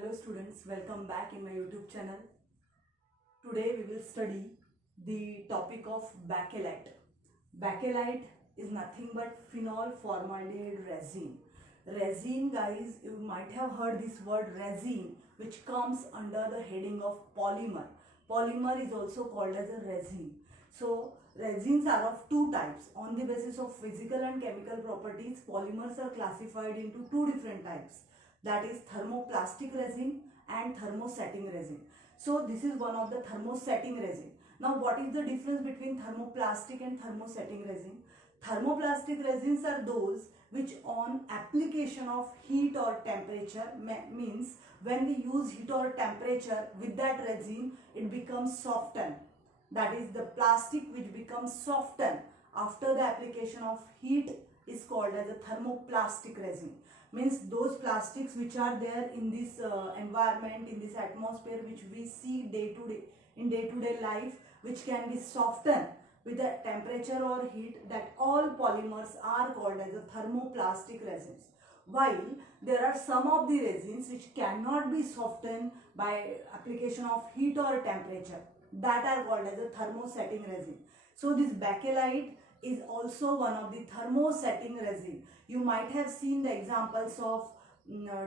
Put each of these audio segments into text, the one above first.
Hello students, welcome back in my YouTube channel. Today we will study the topic of Bakelite. Bakelite is nothing but phenol formaldehyde resin. Resin, guys, you might have heard this word resin, which comes under the heading of polymer. Polymer is also called as a resin. So resins are of two types. On the basis of physical and chemical properties, polymers are classified into two different types. That is thermoplastic resin and thermosetting resin. So this is one of the thermosetting resin. Now what is the difference between thermoplastic and thermosetting resin? Thermoplastic resins are those which on application of heat or temperature, means when we use heat or temperature with that resin, it becomes softened. That is, the plastic which becomes softened after the application of heat is called as a thermoplastic resin. Means those plastics which are there in this environment, in this atmosphere, which we see day to day life, which can be softened with the temperature or heat, that all polymers are called as a thermoplastic resins. While there are some of the resins which cannot be softened by application of heat or temperature, that are called as a thermosetting resin. So this Bakelite is also one of the thermosetting resin. You might have seen the examples of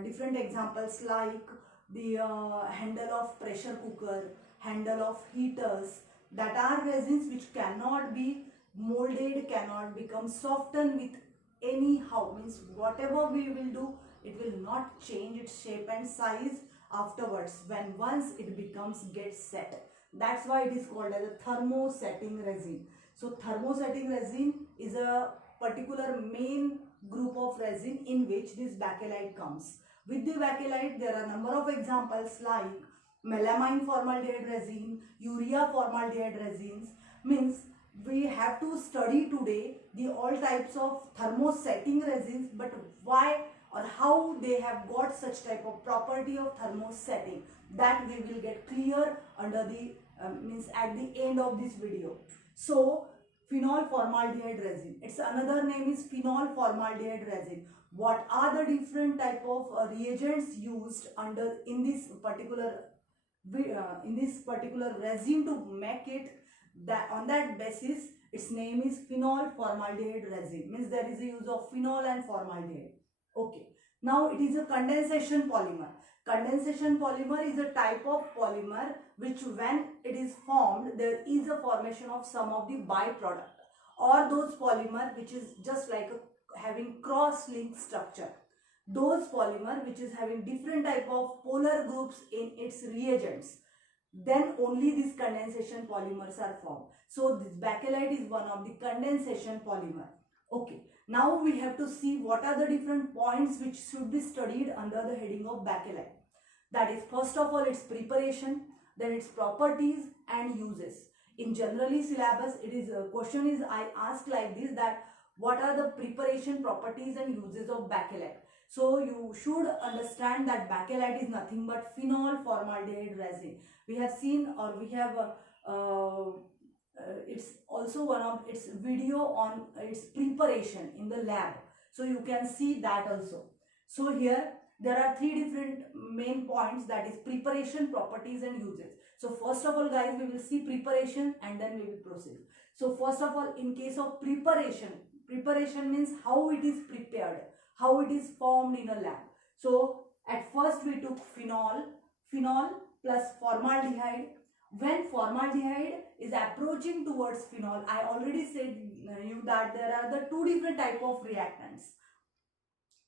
different examples like the handle of pressure cooker, handle of heaters, that are resins which cannot be molded, cannot become softened with anyhow. Means whatever we will do, it will not change its shape and size afterwards when once it gets set. That's why it is called as a thermosetting resin. So thermosetting resin is a particular main group of resin in which this Bakelite comes. With the Bakelite, there are a number of examples like melamine formaldehyde resin, urea formaldehyde resins. Means we have to study today the all types of thermosetting resins, but why or how they have got such type of property of thermosetting, that we will get clear under the means at the end of this video. So phenol formaldehyde resin, its another name is phenol formaldehyde resin. What are the different type of reagents used under in this particular resin to make it? That on that basis its name is phenol formaldehyde resin. Means there is a use of phenol and formaldehyde. Okay, now it is a condensation polymer. Condensation polymer is a type of polymer which when it is formed, there is a formation of some of the byproduct, or those polymer which is just like having cross-link structure. Those polymer which is having different type of polar groups in its reagents, then only these condensation polymers are formed. So this Bakelite is one of the condensation polymer. Okay, now we have to see what are the different points which should be studied under the heading of Bakelite. That is, first of all, its preparation, then its properties and uses. In generally syllabus, it is a question is I asked like this, that what are the preparation, properties and uses of Bakelite. So you should understand that Bakelite is nothing but phenol formaldehyde resin. We have seen, or we have it's also one of its video on its preparation in the lab, so you can see that also. So here there are three different main points, that is preparation, properties and uses. So first of all, guys, we will see preparation and then we will proceed. So first of all, in case of preparation means how it is prepared, how it is formed in a lab. So at first we took phenol plus formaldehyde. When formaldehyde is approaching towards phenol, I already said you that there are the two different type of reactants.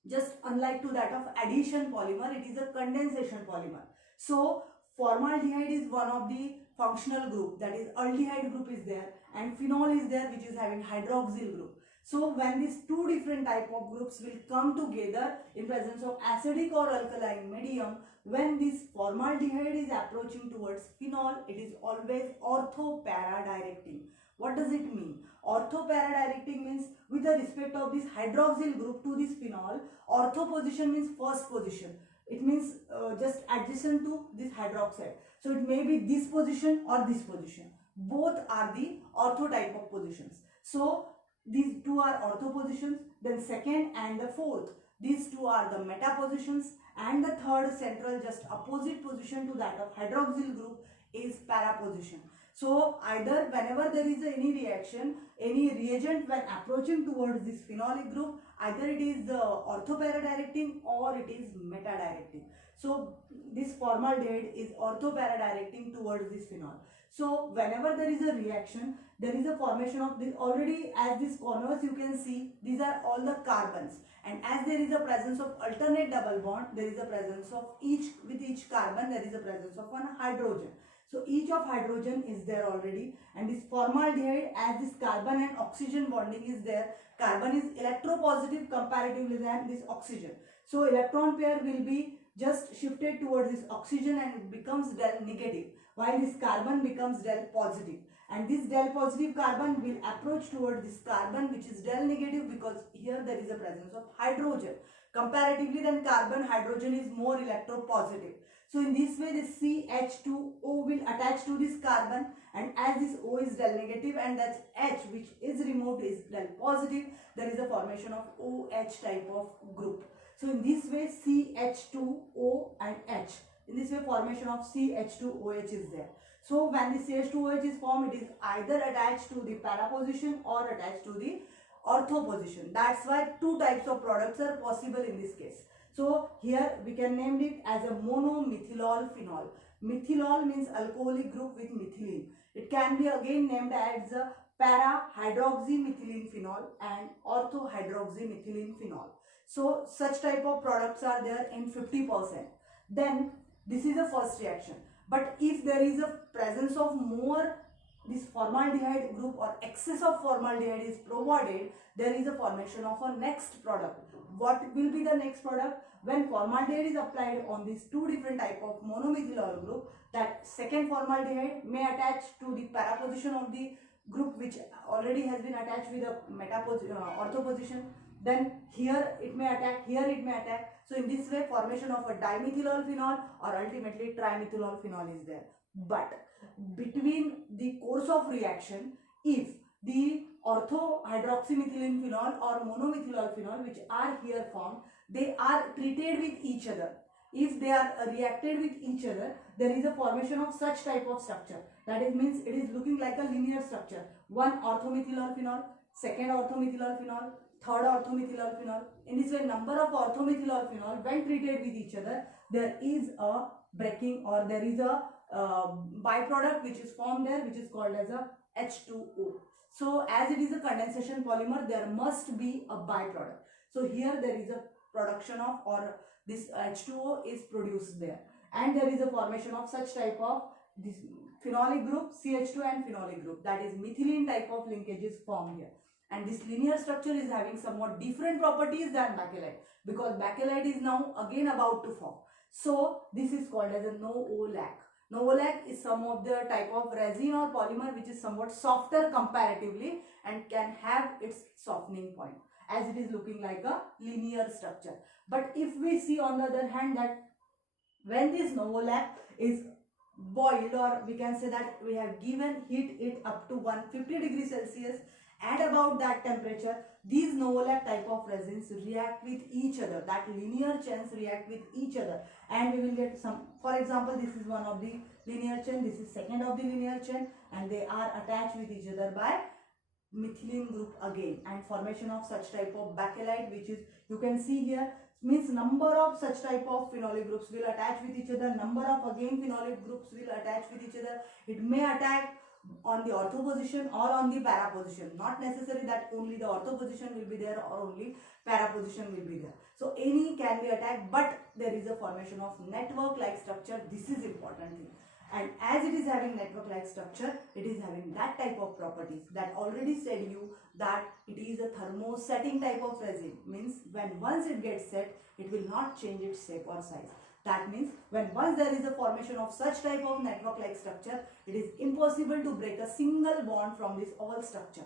Just unlike to that of addition polymer, it is a condensation polymer. So formaldehyde is one of the functional group, that is aldehyde group is there, and phenol is there which is having hydroxyl group. So when these two different type of groups will come together in presence of acidic or alkaline medium, when this formaldehyde is approaching towards phenol, it is always ortho-para directing. What does it mean? Ortho-para directing means with the respect of this hydroxyl group to this phenol, ortho position means first position. It means just adjacent to this hydroxide. So it may be this position or this position. Both are the ortho type of positions. So these two are ortho positions. Then second and the fourth, These two are the meta positions, and the third central just opposite position to that of hydroxyl group is para position. So either whenever there is any reaction, any reagent when approaching towards this phenolic group, either it is the orthopara directing or it is meta directing. So this formaldehyde is orthopara directing towards this phenol. So whenever there is a reaction, there is a formation of this. Already as this corners you can see, these are all the carbons, and as there is a presence of alternate double bond, there is a presence of with each carbon there is a presence of one hydrogen. So each of hydrogen is there already, and this formaldehyde, as this carbon and oxygen bonding is there, carbon is electropositive comparatively than this oxygen. So electron pair will be just shifted towards this oxygen and it becomes del negative, while this carbon becomes del positive. And this del positive carbon will approach towards this carbon which is del negative, because here there is a presence of hydrogen. Comparatively than carbon, hydrogen is more electropositive. So in this way this CH2O will attach to this carbon, and as this O is del negative and that's H which is removed is del positive, there is a formation of OH type of group. So in this way CH2O and H, in this way formation of CH2OH is there. So when the CH2OH is formed, it is either attached to the para position or attached to the ortho position. That's why two types of products are possible in this case. So here we can name it as a monomethylol phenol. Methylol means alcoholic group with methylene. It can be again named as a para hydroxymethylene phenol and ortho hydroxymethylene phenol. So such type of products are there in 50%. Then this is the first reaction. But if there is a presence of more this formaldehyde group or excess of formaldehyde is provided, there is a formation of a next product. What will be the next product? When formaldehyde is applied on these two different type of monomethylol group, that second formaldehyde may attach to the para position of the group which already has been attached with a ortho position. Then here it may attack, here it may attack. So in this way formation of a dimethylol phenol or ultimately trimethylol phenol is there. But between the course of reaction, if the ortho hydroxymethylene phenol or monomethylol phenol which are here formed, they are treated with each other. If they are reacted with each other, there is a formation of such type of structure. That is means it is looking like a linear structure. One orthomethylol phenol, second orthomethylol phenol, third orthomethylol phenol. In this way, number of orthomethylol phenol when treated with each other, there is a breaking or there is a byproduct which is formed there, which is called as a H2O. So as it is a condensation polymer, there must be a byproduct. So here there is a production of, or this H2O is produced there, and there is a formation of such type of this phenolic group, CH2 and phenolic group, that is methylene type of linkage is formed here. And this linear structure is having somewhat different properties than Bakelite, because Bakelite is now again about to form. So this is called as a no-O-lac. No-O-lac is some of the type of resin or polymer which is somewhat softer comparatively and can have its softening point, as it is looking like a linear structure. But if we see on the other hand that when this no-O-lac is boiled, or we can say that we have given heat it up to 150 degrees Celsius, at about that temperature, these no-O-lac type of resins react with each other. That linear chains react with each other, and we will get some. For example, this is one of the linear chain, this is second of the linear chain, and they are attached with each other by methylene group again, and formation of such type of Bakelite, which is you can see here, means number of such type of phenolic groups will attach with each other, number of again phenolic groups will attach with each other. It may attack on the ortho position or on the para position. Not necessary that only the ortho position will be there or only para position will be there. So any can be attacked, but there is a formation of network like structure. This is important thing. And as it is having network like structure, it is having that type of properties that already said you that it is a thermosetting type of resin. Means when once it gets set, it will not change its shape or size. That means when once there is a formation of such type of network like structure, it is impossible to break a single bond from this all structure.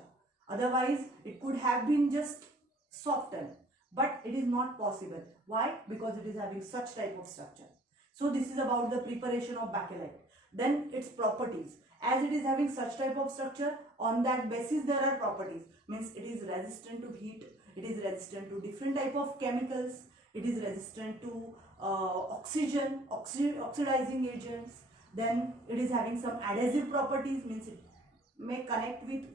Otherwise, it could have been just softened, but it is not possible. Why? Because it is having such type of structure. So this is about the preparation of Bakelite. Then its properties. As it is having such type of structure, on that basis there are properties. Means it is resistant to heat, it is resistant to different type of chemicals, it is resistant to oxidizing agents, then it is having some adhesive properties, means it may connect with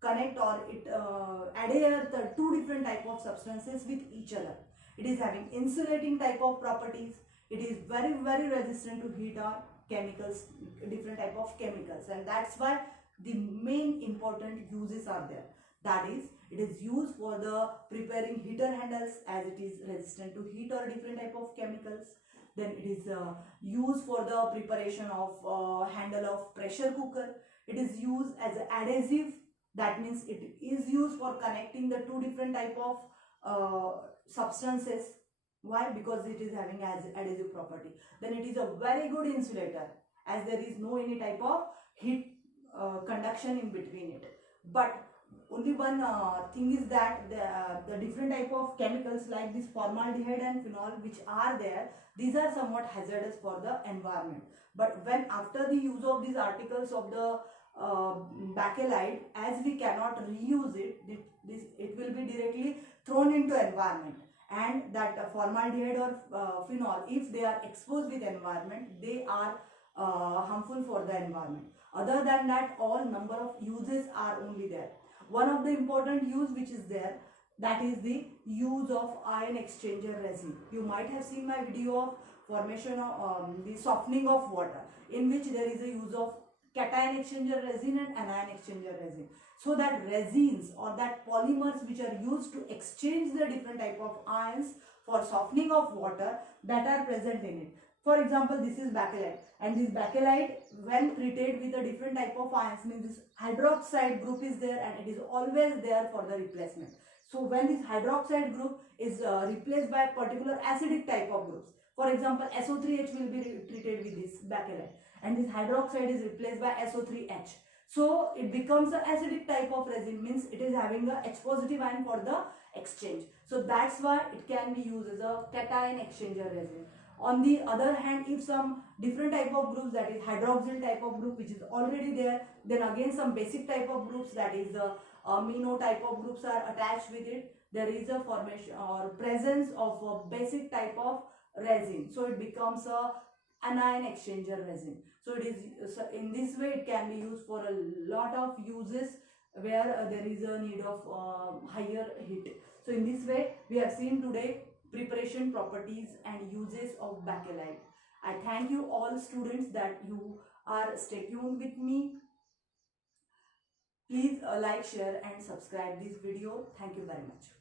connect or it adhere the two different type of substances with each other. It is having insulating type of properties. It is very resistant to heat or chemicals, different type of chemicals, and that's why the main important uses are there. That is, it is used for the preparing heater handles as it is resistant to heat or different type of chemicals. Then it is used for the preparation of handle of pressure cooker. It is used as an adhesive, that means it is used for connecting the two different type of substances. Why? Because it is having as adhesive property. Then it is a very good insulator, as there is no any type of heat conduction in between it. But only one thing is that the different type of chemicals like this formaldehyde and phenol which are there, these are somewhat hazardous for the environment. But when after the use of these articles of the Bakelite, as we cannot reuse it, it will be directly thrown into environment, and that formaldehyde or phenol, if they are exposed with environment, they are harmful for the environment. Other than that, all number of uses are only there. One of the important use which is there, that is the use of ion exchanger resin. You might have seen my video of formation of the softening of water, in which there is a use of cation exchanger resin and anion exchanger resin. So that resins or that polymers which are used to exchange the different type of ions for softening of water, that are present in it. For example, this is Bakelite, and this Bakelite when treated with a different type of ions, means this hydroxide group is there and it is always there for the replacement. So when this hydroxide group is replaced by a particular acidic type of groups, for example SO3H will be treated with this Bakelite, and this hydroxide is replaced by SO3H. So it becomes an acidic type of resin, means it is having a H positive ion for the exchange. So that's why it can be used as a cation exchanger resin. On the other hand, if some different type of groups, that is hydroxyl type of group which is already there, then again some basic type of groups, that is the amino type of groups are attached with it, there is a formation or presence of a basic type of resin. So it becomes a anion exchanger resin. So it is in this way it can be used for a lot of uses where there is a need of higher heat. So in this way we have seen today preparation properties and uses of Bakelite. I thank you all students that you are stay tuned with me. Please like, share and subscribe this video. Thank you very much.